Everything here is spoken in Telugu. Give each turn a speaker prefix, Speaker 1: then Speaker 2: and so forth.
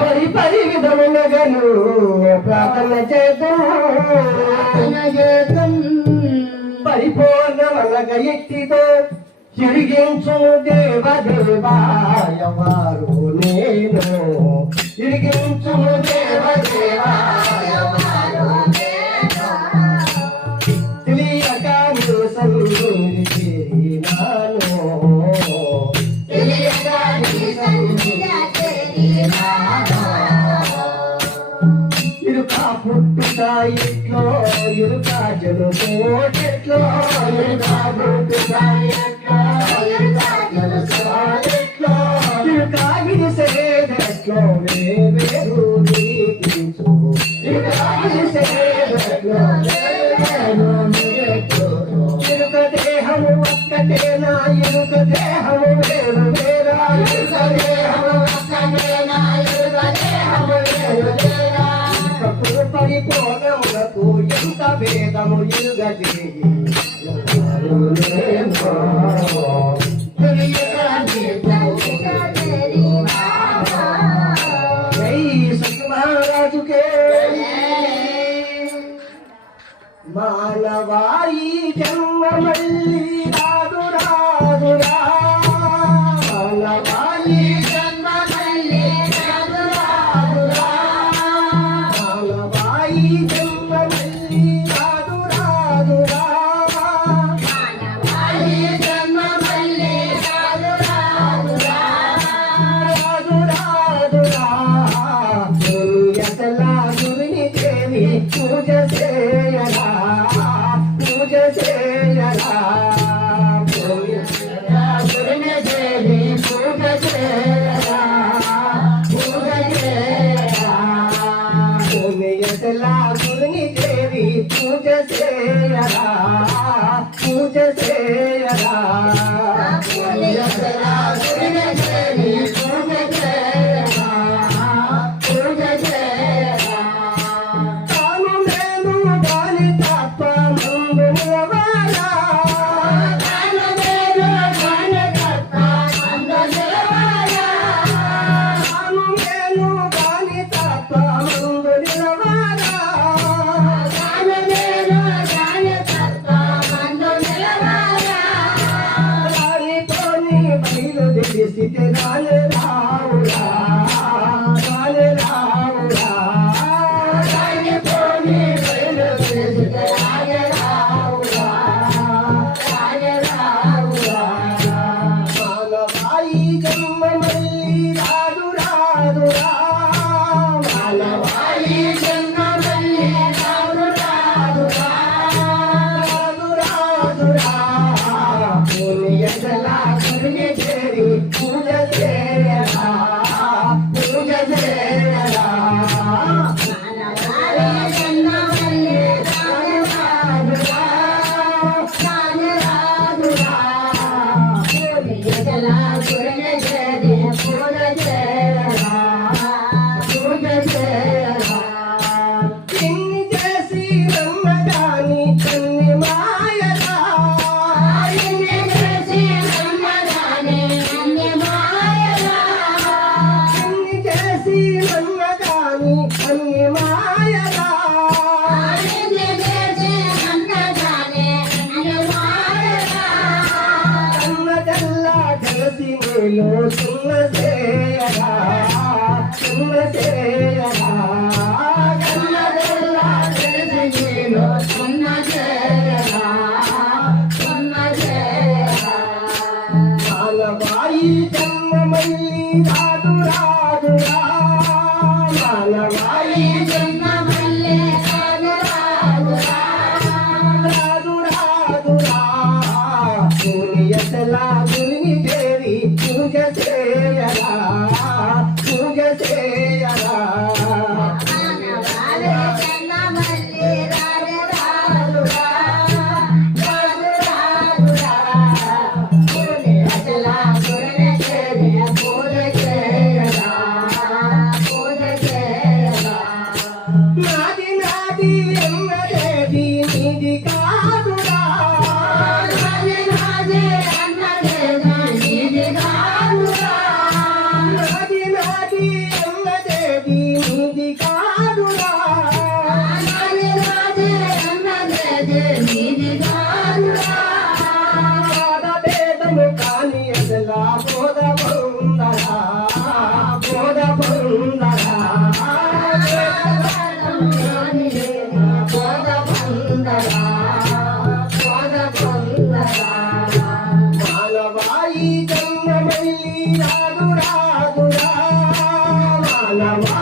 Speaker 1: పరి పరి విధమునగను ప్రార్థన చేతం చేతం పరిపూర్ణ మలగ ఎత్తితో ఇరిగించు దేవ నేను. ఇరిగించు దేవ దేవాయవారు తెలియక నిరసలు కాజలు కాజలు కోటెట్లో కాగిన సేదట్లో వేరు కాగిన సేదట్లో ఇరుక దేహము ఒక్కటే నా ఇరుక దేహము వేరు వేరా. ఇరుక దేహము ఒక్కటే నా ఇరుక దేహము వేరు వేరా. పరిపోదము అష్ట వేదము మాలవాయి జన్మ మళ్ళీ నాదురా Yeah. మనసి నేను సున్న చేయరా సున్న చేయరా కన్న గల్లా తెలిసి చేయరా సున్న చేయరా కాలవాయి మళ్ళీ అన్నదేవి నీది కాదురా. నాదే అన్నదేవి నీది కాదురా. నాది నాది అన్నదేవి నీది కాదురా. నాది నాదే అన్నదేవి నీది కాదురా. భేదము కాని అసలా బోధ పరుందరా బోధ పరుందరా love.